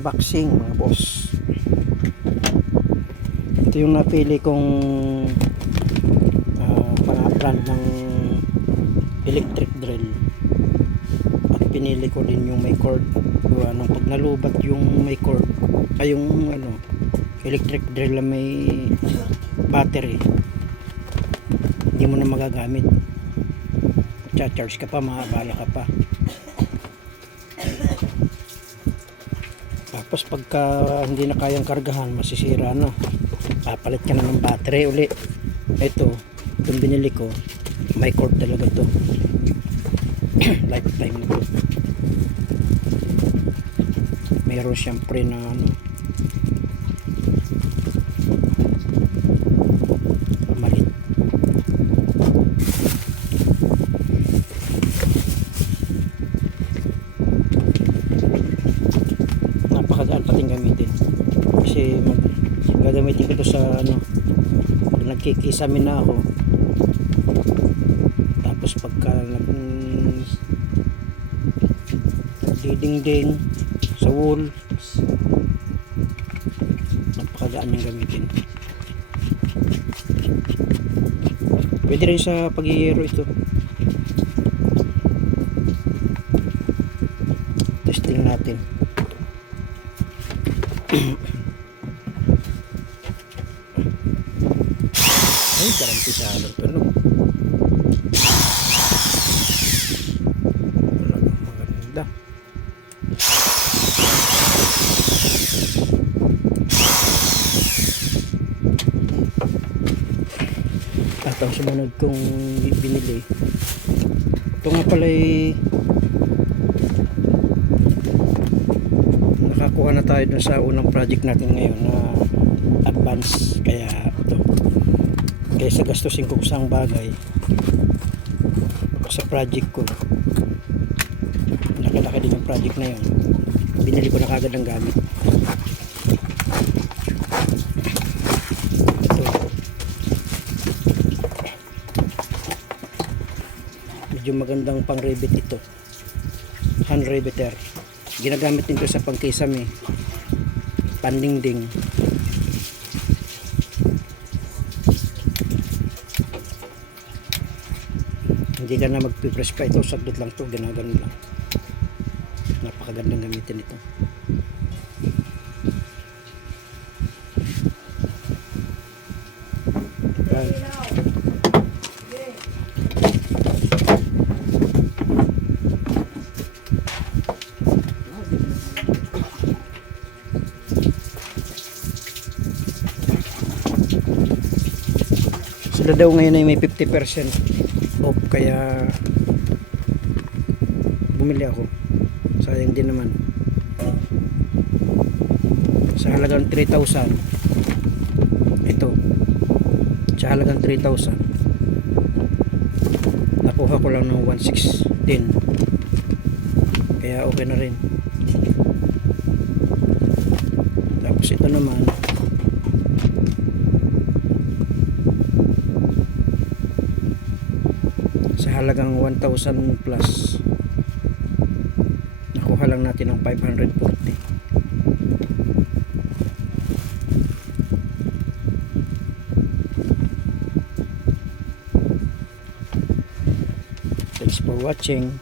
unboxing mga boss. Ito yung napili kong brand ng electric drill, at pinili ko din yung may cord. Pag nalubat yung may cord ay yung electric drill na may battery, hindi mo na magagamit, charge ka pa, maabala ka pa. Tapos pagka hindi na kayang kargahan, masisira na, papalit ka na ng battery uli. Ito, itong binili ko, may cord talaga to. Lifetime na to. Mayroon siyang pre na malit. Napakadaan pating gamitin, kasi gagamitin ko to sa nagkikisame na ako. Tapos pagka nagdidingding sa wall, napakagaan yung gamitin. Pwede rin sa pag-iiro ito. Testing natin. Ay, garantisado ito, no? Talagang maganda. At ang sumunod kong binili, ito nga pala ay nakakuha na tayo dun sa unang project natin ngayon na advance. Kaya ito, kaysa gastusin ko sa bagay sa project ko, laki-laki din yung project na yun, binili ko na kagad ang gamit. Ito, medyo magandang pang rivet ito, hand riveter. Ginagamit nito sa pangkisame, pandingding. Hindi ka na magpipress pa, ito saglit lang to, ginagano lang. Napakagandang gamitin ito. Sila daw ngayon ay may 50% off, kaya bumili ako. Sayang din naman. Sa halagang 3,000 ito, sa halagang 3,000 nakuha ko lang ng 1,610, kaya okay na rin. Tapos ito naman sa halagang 1,000 plus, nakuha lang natin ng 540. Thanks for watching.